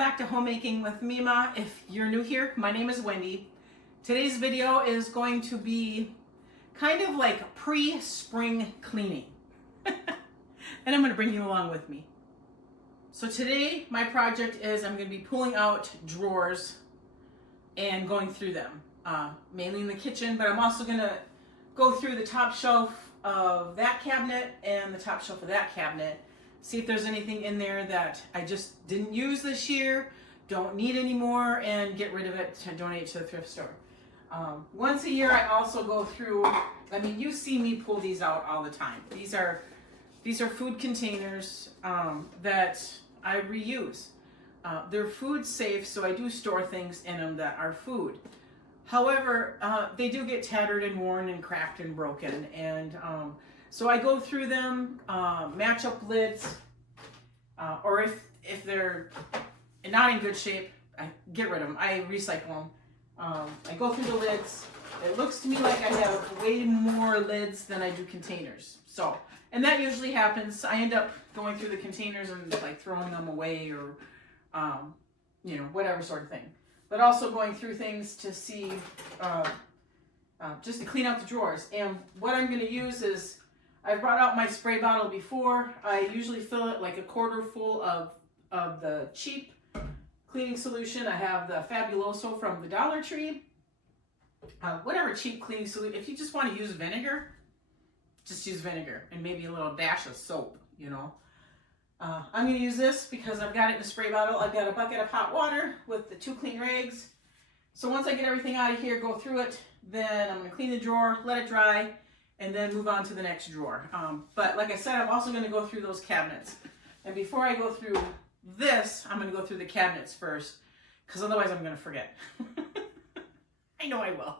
back to Homemaking with Mima. If you're new here, my name is Wendy. Today's video is going to be kind of like pre-spring cleaning. And I'm going to bring you along with me. So today my project is I'm going to be pulling out drawers and going through them. Mainly in the kitchen, but I'm also going to go through the top shelf of that cabinet and the top shelf of that cabinet. See if there's anything in there that I just didn't use this year, don't need anymore, and get rid of it to donate to the thrift store. Once a year I also go through, I mean, you see me pull these out all the time. These are food containers that I reuse. They're food safe, so I do store things in them that are food. However, they do get tattered and worn and cracked and broken, and so I go through them, match up lids, or if they're not in good shape, I get rid of them. I recycle them. I go through the lids. It looks to me like I have way more lids than I do containers. So, and that usually happens. I end up going through the containers and like throwing them away or, you know, whatever sort of thing. But also going through things to see, just to clean out the drawers. And what I'm going to use is, I've brought out my spray bottle before. I usually fill it like a quarter full of the cheap cleaning solution. I have the Fabuloso from the Dollar Tree. Whatever cheap cleaning solution. If you just want to use vinegar, just use vinegar and maybe a little dash of soap, you know. I'm going to use this because I've got it in a spray bottle. I've got a bucket of hot water with the 2 clean rags. So once I get everything out of here, go through it, then I'm going to clean the drawer, let it dry, and then move on to the next drawer. But like I said, I'm also going to go through those cabinets. And before I go through this, I'm going to go through the cabinets first, because otherwise I'm going to forget. I know I will.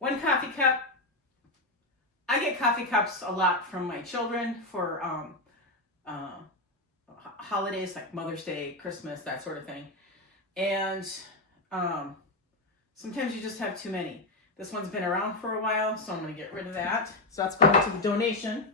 One coffee cup. I get coffee cups a lot from my children for holidays like Mother's Day, Christmas, that sort of thing. And sometimes you just have too many. This one's been around for a while, so I'm going to get rid of that. So that's going to the donation.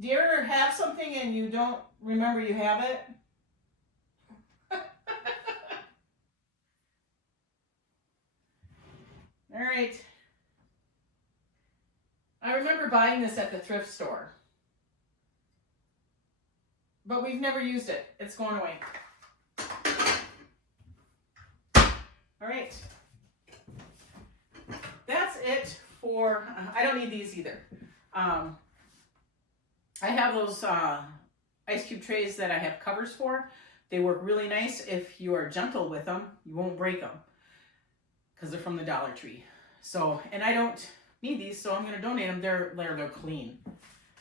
Do you ever have something and you don't remember you have it? All right. I remember buying this at the thrift store, but we've never used it. It's going away. All right. That's it for, I don't need these either. I have those ice cube trays that I have covers for. They work really nice. If you are gentle with them, you won't break them because they're from the Dollar Tree. So, and I don't need these, so I'm going to donate them. They're clean.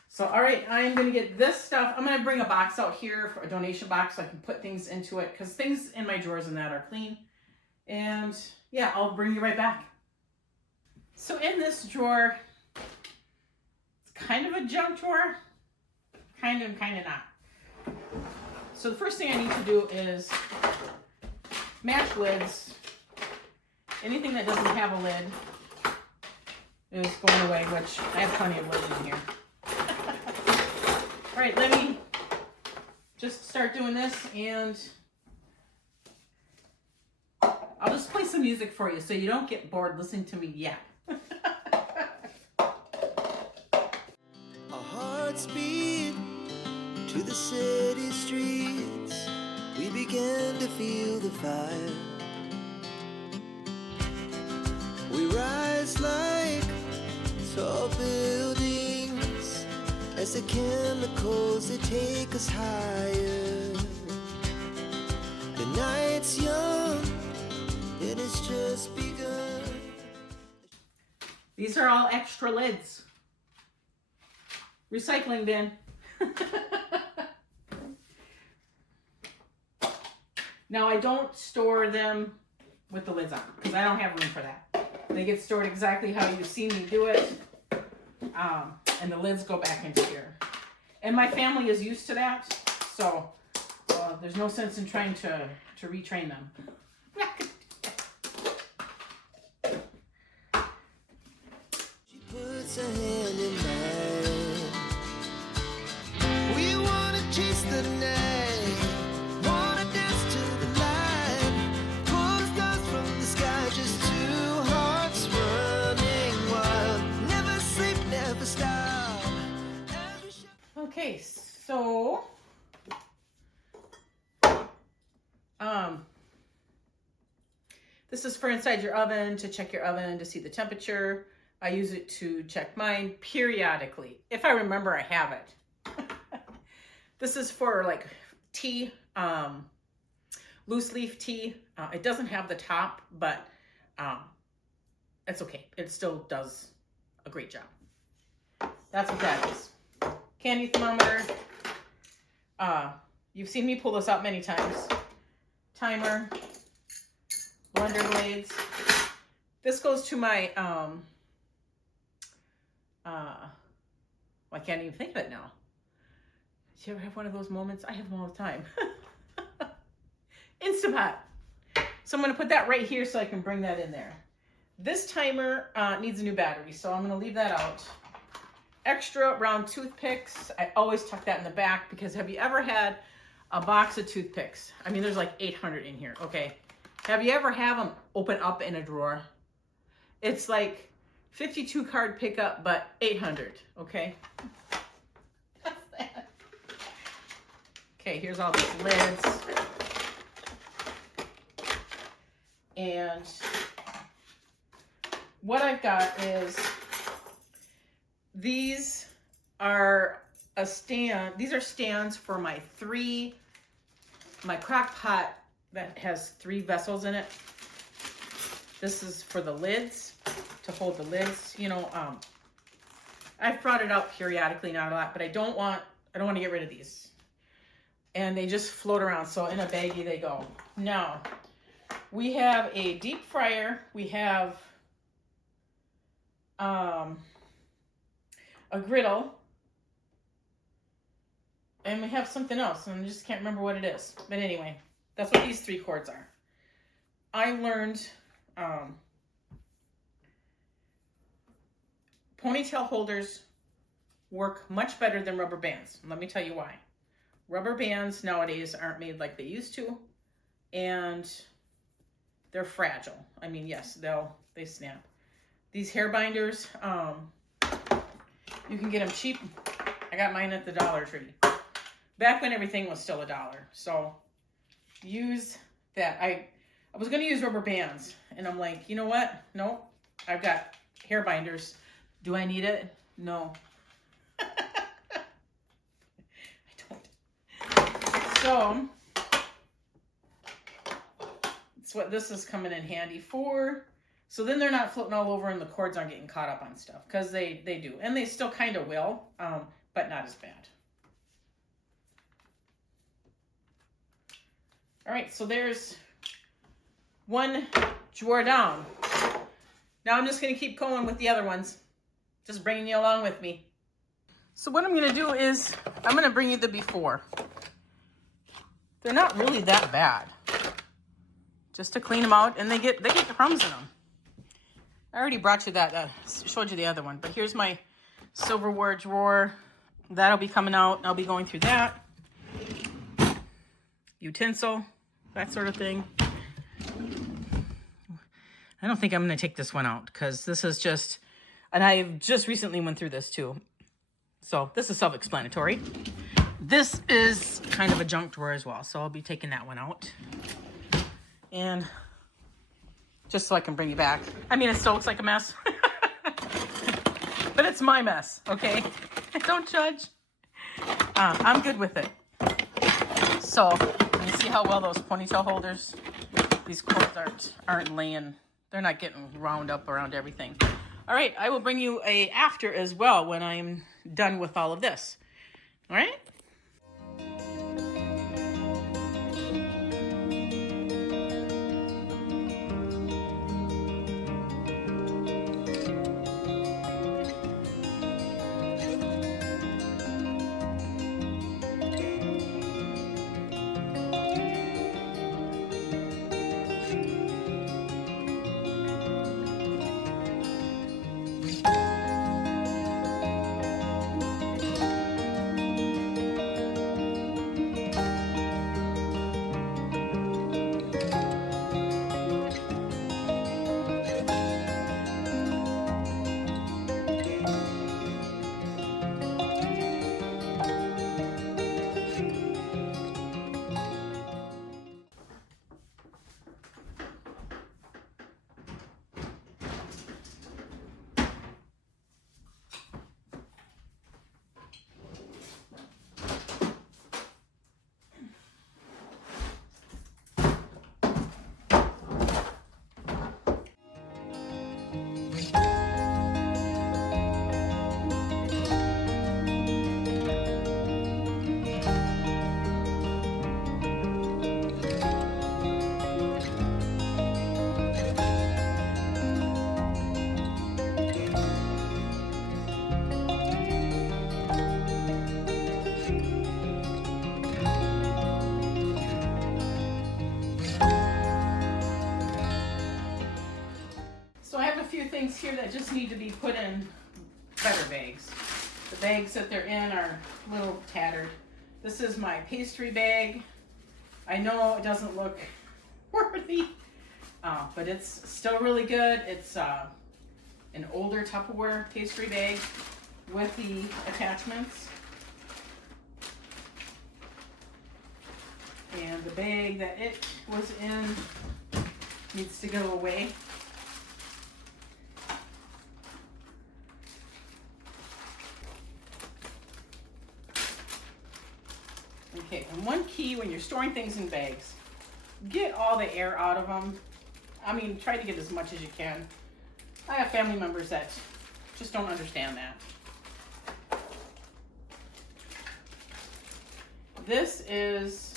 So, all right, I'm going to get this stuff. I'm going to bring a box out here for a donation box so I can put things into it because things in my drawers and that are clean. And yeah, I'll bring you right back. So in this drawer, it's kind of a junk drawer. Kind of not. So the first thing I need to do is match lids. Anything that doesn't have a lid is going away, which I have plenty of lids in here. All right, let me just start doing this, and I'll just play some music for you so you don't get bored listening to me yet. Our hearts beat to the city streets, we began to feel the fire. We rise like tall buildings as the chemicals that take us higher. The night's young, it has just begun. These are all extra lids. Recycling bin. Now I don't store them with the lids on because I don't have room for that. They get stored exactly how you've seen me do it. And the lids go back into here. And my family is used to that, so there's no sense in trying to retrain them. She puts her hand in mine. We wanna chase the night, wanna dance to the light, pull the stars from the sky, just two hearts running wild. Never sleep, never stop. Okay, so this is for inside your oven, to check your oven to see the temperature. I use it to check mine periodically, if I remember I have it. This is for like tea, loose leaf tea. It doesn't have the top, but it's okay. It still does a great job. That's what that is. Candy thermometer. You've seen me pull this out many times. Timer. Blender blades. This goes to my, I can't even think of it now. Did you ever have one of those moments? I have them all the time. Instant Pot. So I'm going to put that right here so I can bring that in there. This timer needs a new battery, so I'm going to leave that out. Extra round toothpicks. I always tuck that in the back because have you ever had a box of toothpicks? I mean, there's like 800 in here, okay? Have you ever had them open up in a drawer? It's like 52 card pickup, but 800, okay? That's that. Okay, here's all these lids. And what I've got is these are a stand. These are stands for my crock pot that has 3 vessels in it. This is for the lids, to hold the lids. You know, I've brought it out periodically, not a lot, but I don't want to get rid of these. And they just float around, so in a baggie they go. Now, we have a deep fryer. We have a griddle. And we have something else, and I just can't remember what it is. But anyway, that's what these 3 cords are. I learned ponytail holders work much better than rubber bands. Let me tell you why. Rubber bands nowadays aren't made like they used to, and they're fragile. I mean, yes, they snap. These hair binders, you can get them cheap. I got mine at the Dollar Tree. Back when everything was still $1. So use that. I was going to use rubber bands, and I'm like, you know what? Nope. I've got hair binders. Do I need it? No. I don't. So that's what this is coming in handy for. So then they're not floating all over and the cords aren't getting caught up on stuff, because they do. And they still kind of will, but not as bad. All right, so there's one drawer down. Now I'm just going to keep going with the other ones. Just bringing you along with me. So what I'm going to do is I'm going to bring you the before. They're not really that bad. Just to clean them out, and they get crumbs in them. I already brought you that, showed you the other one, but here's my silverware drawer. That'll be coming out. I'll be going through that. Utensil, that sort of thing. I don't think I'm going to take this one out because this is just, and I just recently went through this too. So this is self-explanatory. This is kind of a junk drawer as well, so I'll be taking that one out. And just so I can bring you back. I mean, it still looks like a mess. But it's my mess, okay? Don't judge. I'm good with it. So, you see how well those ponytail holders, these cords aren't laying, they're not getting wound up around everything. All right, I will bring you a after as well when I'm done with all of this. All right? So I have a few things here that just need to be put in better bags. The bags that they're in are a little tattered. This is my pastry bag. I know it doesn't look worthy, but it's still really good. It's an older Tupperware pastry bag with the attachments. And the bag that it was in needs to go away. Okay, and one key when you're storing things in bags, get all the air out of them. I mean, try to get as much as you can. I have family members that just don't understand that. This is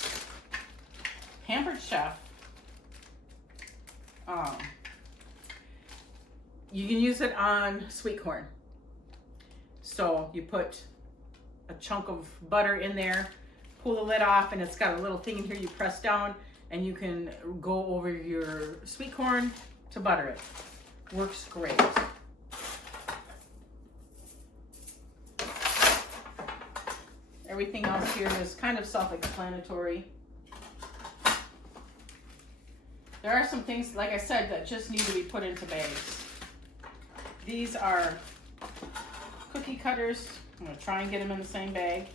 Pampered Chef. You can use it on sweet corn. So you put a chunk of butter in there, pull the lid off, and it's got a little thing in here you press down, and you can go over your sweet corn to butter it. Works great. Everything else here is kind of self-explanatory. There are some things, like I said, that just need to be put into bags. These are cookie cutters. I'm going to try and get them in the same bag.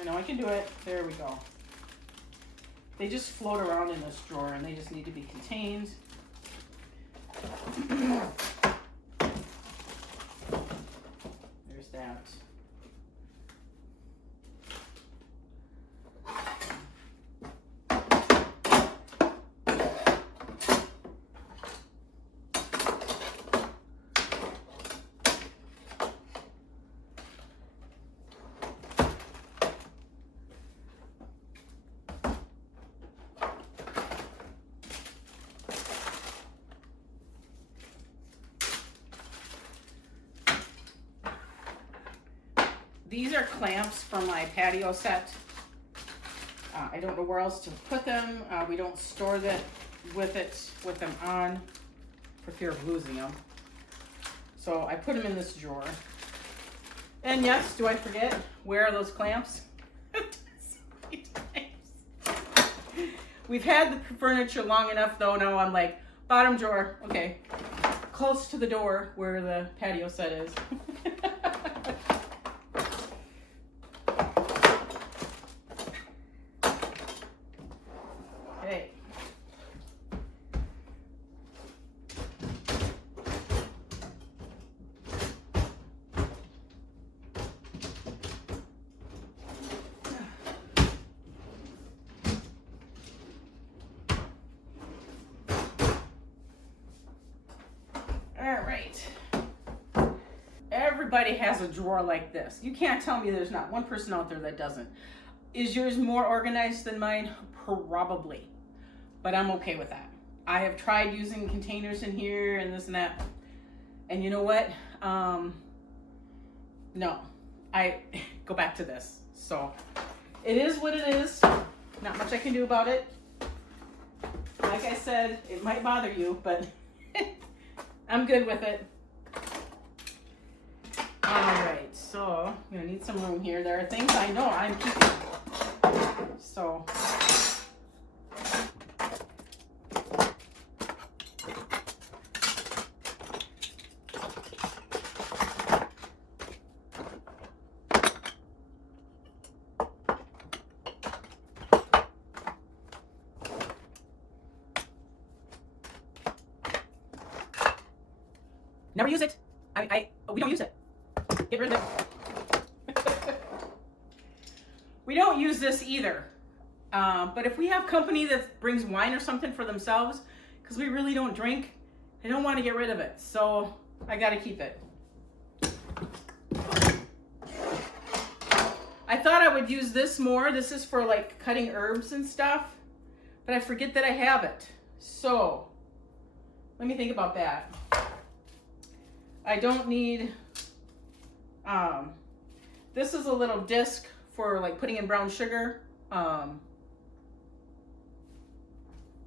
I know I can do it. There we go. They just float around in this drawer and they just need to be contained. There's that. These are clamps from my patio set. I don't know where else to put them. We don't store that with them on for fear of losing them. So I put them in this drawer. And yes, do I forget? Where are those clamps? So many times. We've had the furniture long enough though, now I'm like, bottom drawer, okay. Close to the door where the patio set is. Okay. All right. everybody has a drawer like this. You can't tell me there's not one person out there that doesn't. Is yours more organized than mine? Probably. But I'm okay with that. I have tried using containers in here and this and that. And you know what? No. I go back to this. So it is what it is. Not much I can do about it. Like I said, it might bother you, but I'm good with it. All right, so I'm gonna need some room here. There are things I know I'm keeping. So never use it. We don't use it. Get rid of it. We don't use this either. But if we have company that brings wine or something for themselves, because we really don't drink, I don't want to get rid of it. So I got to keep it. I thought I would use this more. This is for like cutting herbs and stuff, but I forget that I have it. So let me think about that. I don't need, this is a little disc for like putting in brown sugar. Let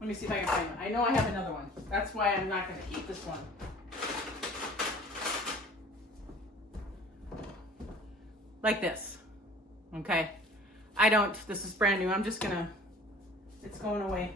me see if I can find it. I know I have another one. That's why I'm not going to keep this one. Like this. Okay. This is brand new. I'm just going to, it's going away.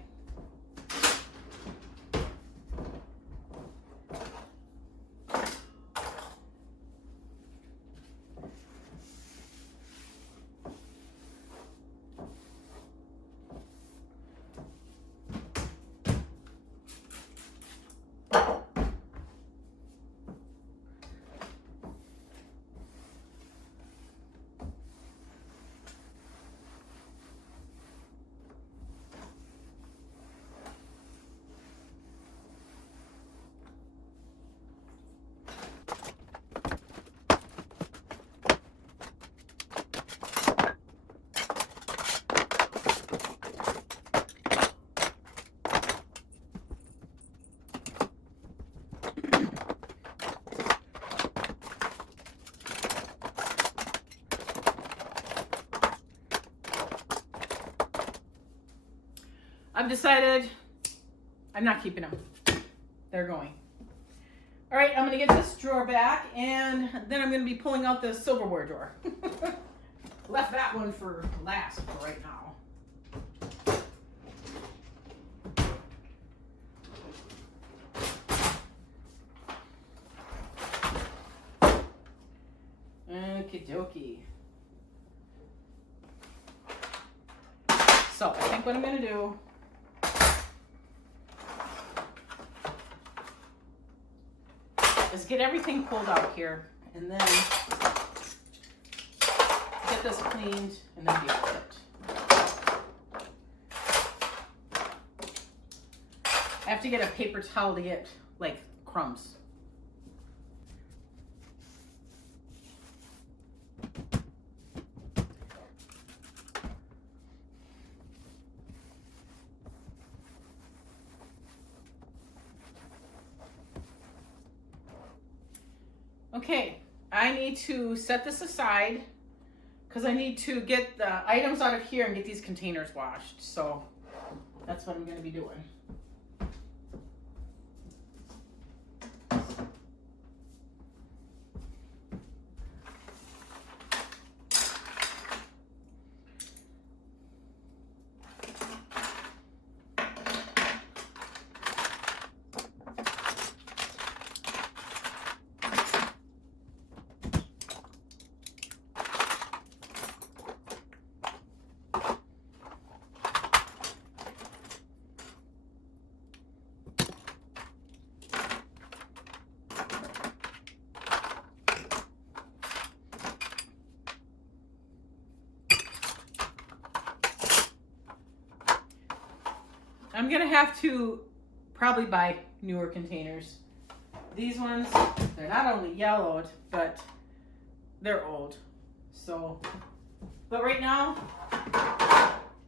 I've decided I'm not keeping them. They're going. All right, I'm gonna get this drawer back, and then I'm gonna be pulling out the silverware drawer. Left that one for last for right now. Okie dokie. So I think what I'm gonna do is get everything pulled out here and then get this cleaned and then deal with it. I have to get a paper towel to get like crumbs. Okay, I need to set this aside because I need to get the items out of here and get these containers washed. So that's what I'm going to be doing. I'm gonna have to probably buy newer containers. These ones, they're not only yellowed, but they're old. So, but right now,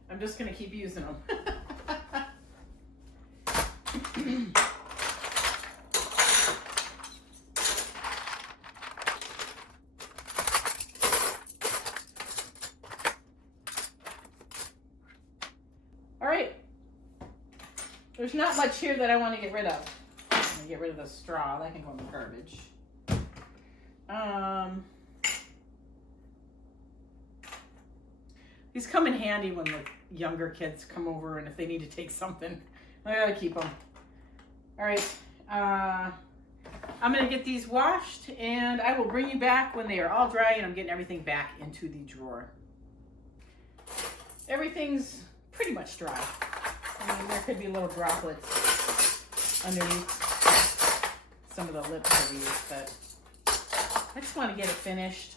I'm just gonna keep using them. All right, there's not much here that I want to get rid of. I'm gonna get rid of the straw, that can go in the garbage. These come in handy when the younger kids come over and if they need to take something, I gotta keep them. All right, I'm gonna get these washed and I will bring you back when they are all dry and I'm getting everything back into the drawer. Everything's pretty much dry. I mean, there could be little droplets underneath some of the lips of these, but I just want to get it finished.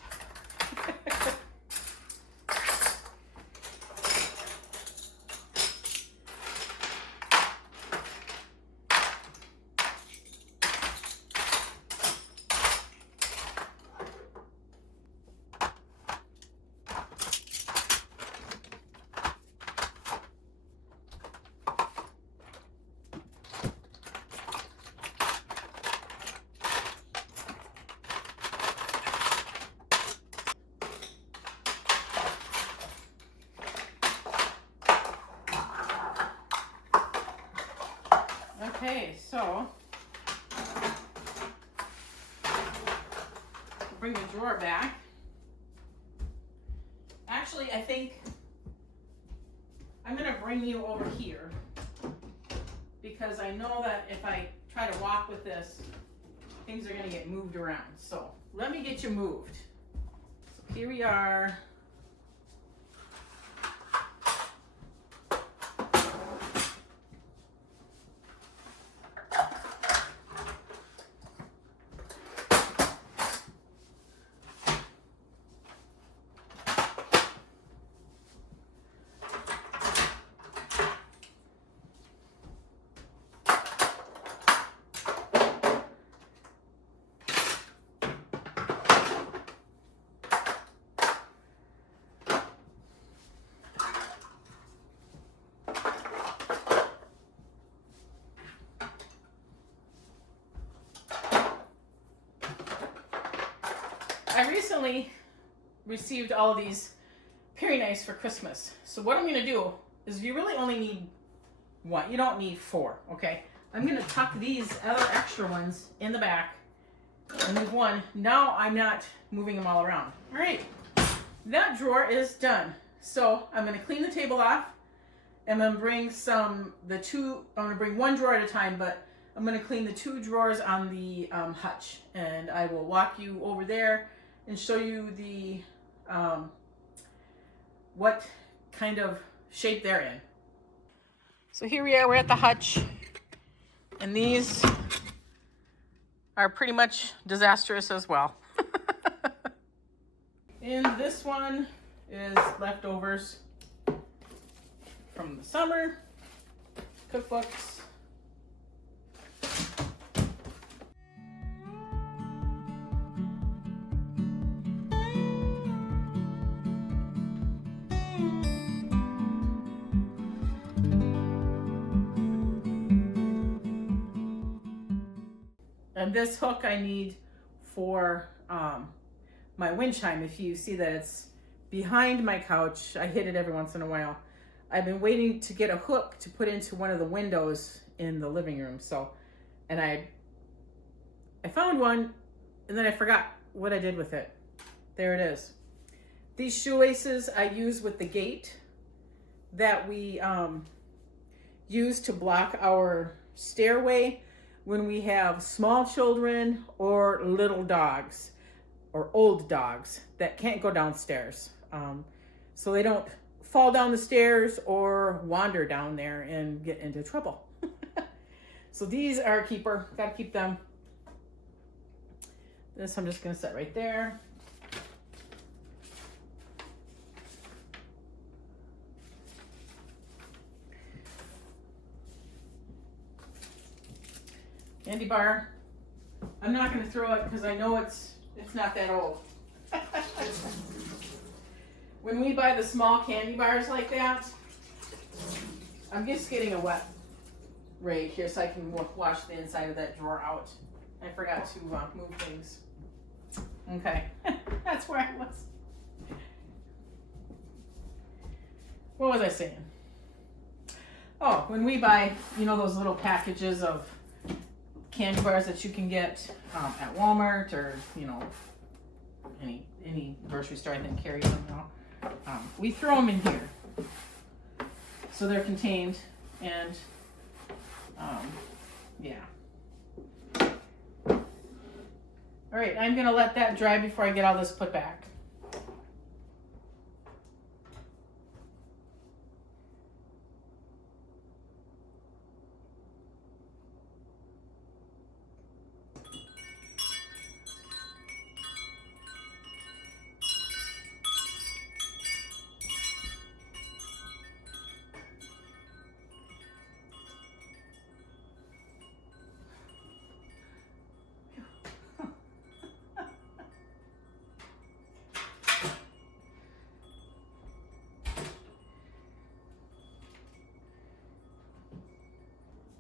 Okay, so bring the drawer back. Actually, I think I'm gonna bring you over here because I know that if I try to walk with this, things are gonna get moved around. So let me get you moved. So here we are. I recently received all of these paring knives for Christmas. So what I'm gonna do is you really only need one. You don't need four, okay? I'm gonna tuck these other extra ones in the back and move one. Now I'm not moving them all around. All right, that drawer is done. So I'm gonna clean the table off. I'm gonna bring I'm gonna bring one drawer at a time, but I'm gonna clean the two drawers on the hutch, and I will walk you over there and show you the what kind of shape they're in. So here we are, we're at the hutch, and these are pretty much disastrous as well. And this one is leftovers from the summer, cookbooks. And this hook I need for my wind chime. If you see that it's behind my couch, I hit it every once in a while. I've been waiting to get a hook to put into one of the windows in the living room. So, and I found one and then I forgot what I did with it. There it is. These shoelaces I use with the gate that we use to block our stairway when we have small children or little dogs or old dogs that can't go downstairs. So they don't fall down the stairs or wander down there and get into trouble. So these are a keeper, gotta keep them. This I'm just gonna set right there. Candy bar. I'm not going to throw it because I know it's not that old. When we buy the small candy bars like that, I'm just getting a wet rag here so I can wash the inside of that drawer out. I forgot to move things. Okay, that's where I was. What was I saying? Oh, when we buy, you know, those little packages of candy bars that you can get at Walmart or, you know, any grocery store I think carries them now. We throw them in here. So they're contained and, yeah. All right, I'm gonna let that dry before I get all this put back.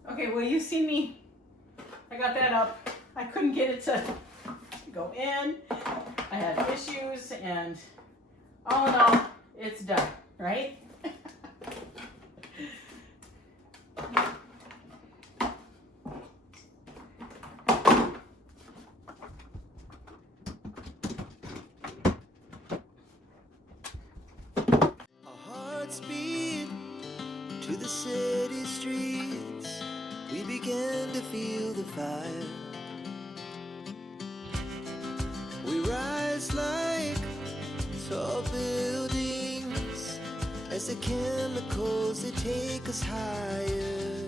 Okay, well, you see me, I got that up. I couldn't get it to go in. I had issues, and all in all, it's done, right? Our hearts beat to the city streets. We began to feel the fire. We rise like tall buildings as the chemicals they take us higher.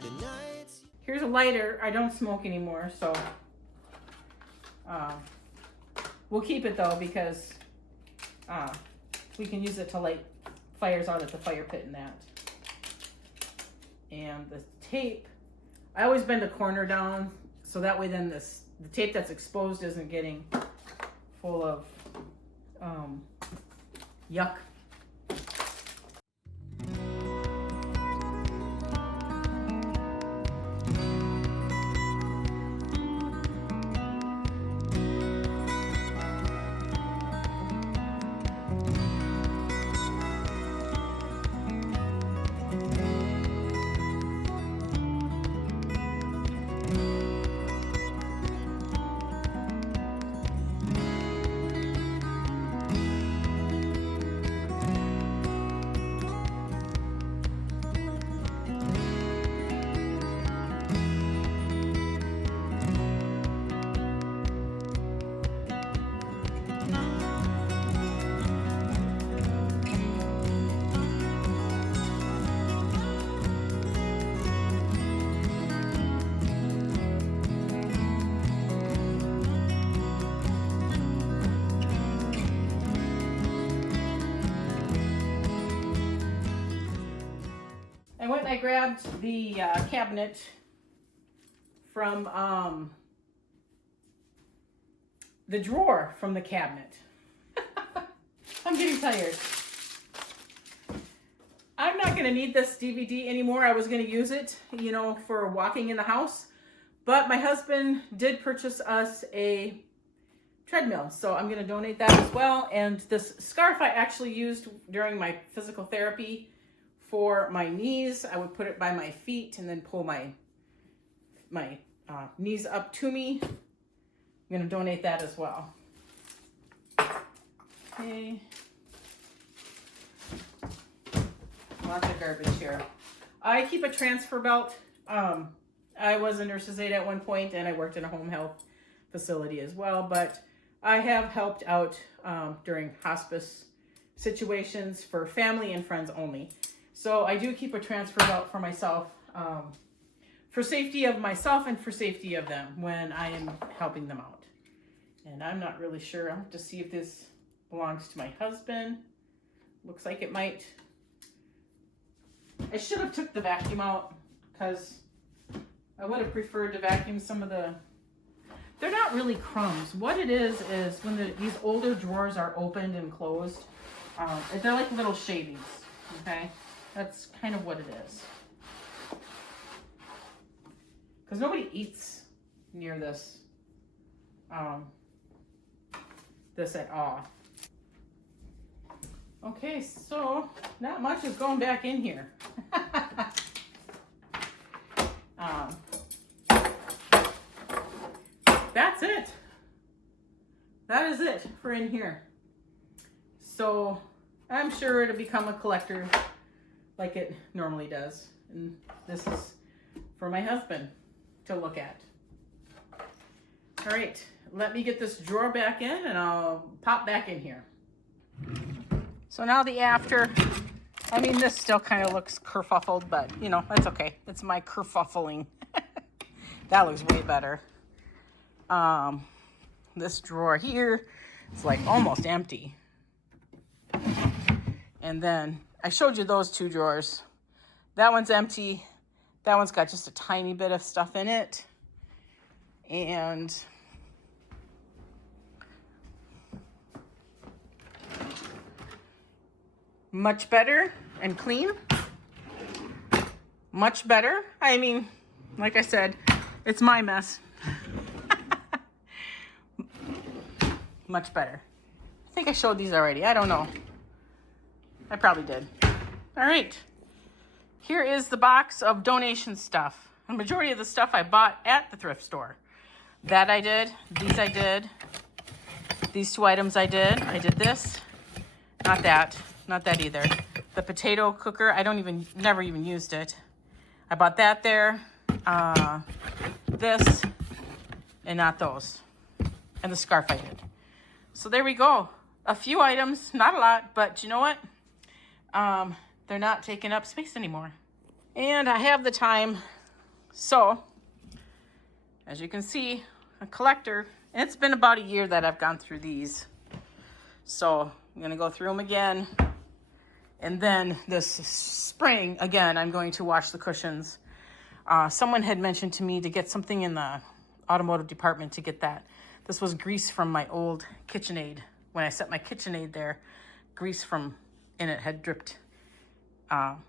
The nights. Here's a lighter. I don't smoke anymore, so we'll keep it though because we can use it to light fires out at the fire pit and that. And the tape, I always bend the corner down so that way then the tape that's exposed isn't getting full of yuck. I went and I grabbed the cabinet from the drawer from the cabinet. I'm getting tired. I'm not going to need this DVD anymore. I was going to use it, you know, for walking in the house. But my husband did purchase us a treadmill, so I'm going to donate that as well. And this scarf I actually used during my physical therapy for my knees. I would put it by my feet and then pull my knees up to me. I'm going to donate that as well. Okay. Lots of garbage here. I keep a transfer belt. I was a nurse's aide at one point and I worked in a home health facility as well, but I have helped out during hospice situations for family and friends only. So I do keep a transfer belt for myself, for safety of myself and for safety of them when I am helping them out. And I'm not really sure. I'll have to see if this belongs to my husband. Looks like it might. I should have took the vacuum out because I would have preferred to vacuum some of the they're not really crumbs. What it is when these older drawers are opened and closed, they're like little shavings, okay? That's kind of what it is. Because nobody eats near this, this at all. Okay, so not much is going back in here. That's it. That is it for in here. So I'm sure it'll become a collector like it normally does. And this is for my husband to look at. All right, let me get this drawer back in and I'll pop back in here. So now the after, I mean, this still kind of looks kerfuffled, but you know, that's okay. It's my kerfuffling. That looks way better. This drawer here is like almost empty. And then I showed you those two drawers. That one's empty. That one's got just a tiny bit of stuff in it. And much better and clean. Much better. I mean, like I said, it's my mess. Much better. I think I showed these already. I don't know. I probably did. All right. Here is the box of donation stuff. The majority of the stuff I bought at the thrift store. That I did. These I did. These two items I did. I did this. Not that. Not that either. The potato cooker, never even used it. I bought that there. This, and not those. And the scarf I did. So there we go. A few items, not a lot, but you know what? They're not taking up space anymore. And I have the time. So, as you can see, a collector. And it's been about a year that I've gone through these. So, I'm going to go through them again. And then this spring, again, I'm going to wash the cushions. Someone had mentioned to me to get something in the automotive department to get that. This was grease from my old KitchenAid. When I set my KitchenAid there, grease from in it had dripped onto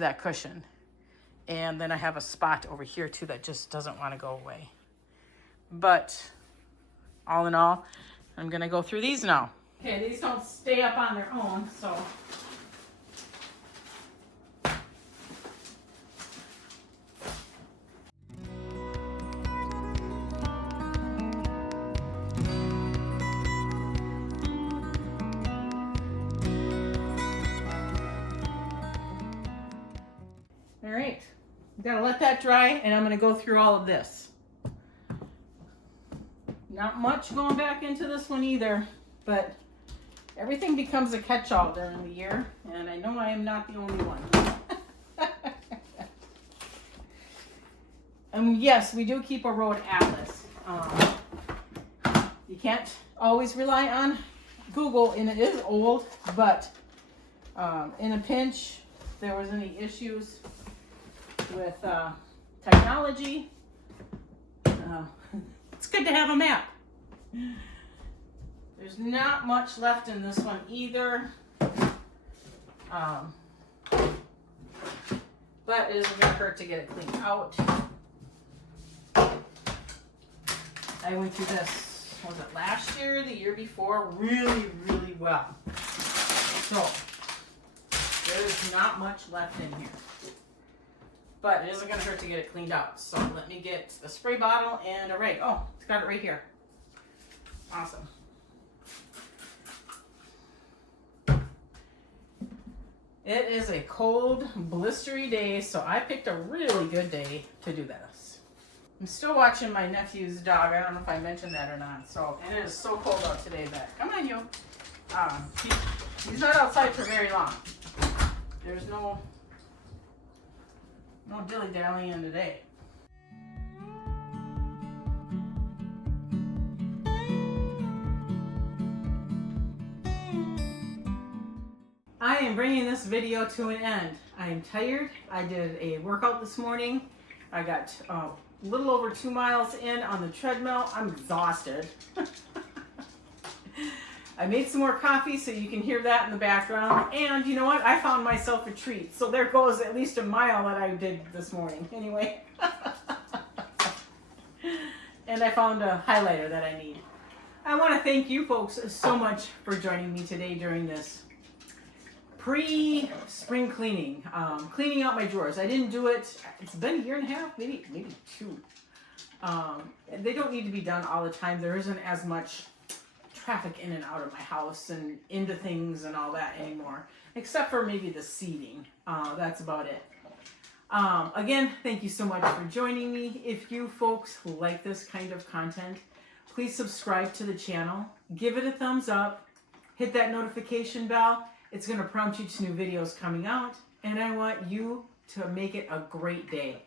that cushion. And then I have a spot over here too that just doesn't want to go away. But all in all, I'm gonna go through these now. Okay, these don't stay up on their own, so. All right, gotta let that dry, and I'm gonna go through all of this. Not much going back into this one either, but everything becomes a catch-all during the year, and I know I am not the only one. And yes, we do keep a road atlas. You can't always rely on Google, and it is old, but in a pinch, if there was any issues with technology, it's good to have a map. There's not much left in this one either, but it isn't going to hurt to get it cleaned out. I went through this, was it last year, the year before, really, really well. So there's not much left in here. But it isn't going to hurt to get it cleaned out. So let me get a spray bottle and a rag. Oh, it's got it right here. Awesome. It is a cold, blistery day, so I picked a really good day to do this. I'm still watching my nephew's dog. I don't know if I mentioned that or not. So, and it is so cold out today that, come on you. He's not outside for very long. There's no dilly-dallying today. I am bringing this video to an end. I am tired. I did a workout this morning. I got a little over 2 miles in on the treadmill. I'm exhausted. I made some more coffee so you can hear that in the background. And you know what? I found myself a treat. So there goes at least a mile that I did this morning. Anyway. And I found a highlighter that I need. I want to thank you folks so much for joining me today during this pre-spring cleaning. Cleaning out my drawers. I didn't do it. It's been a year and a half, maybe 2. They don't need to be done all the time. There isn't as much traffic in and out of my house and into things and all that anymore, except for maybe the seating. That's about it. Again, thank you so much for joining me. If you folks like this kind of content, please subscribe to the channel, give it a thumbs up, hit that notification bell. It's going to prompt you to new videos coming out, and I want you to make it a great day.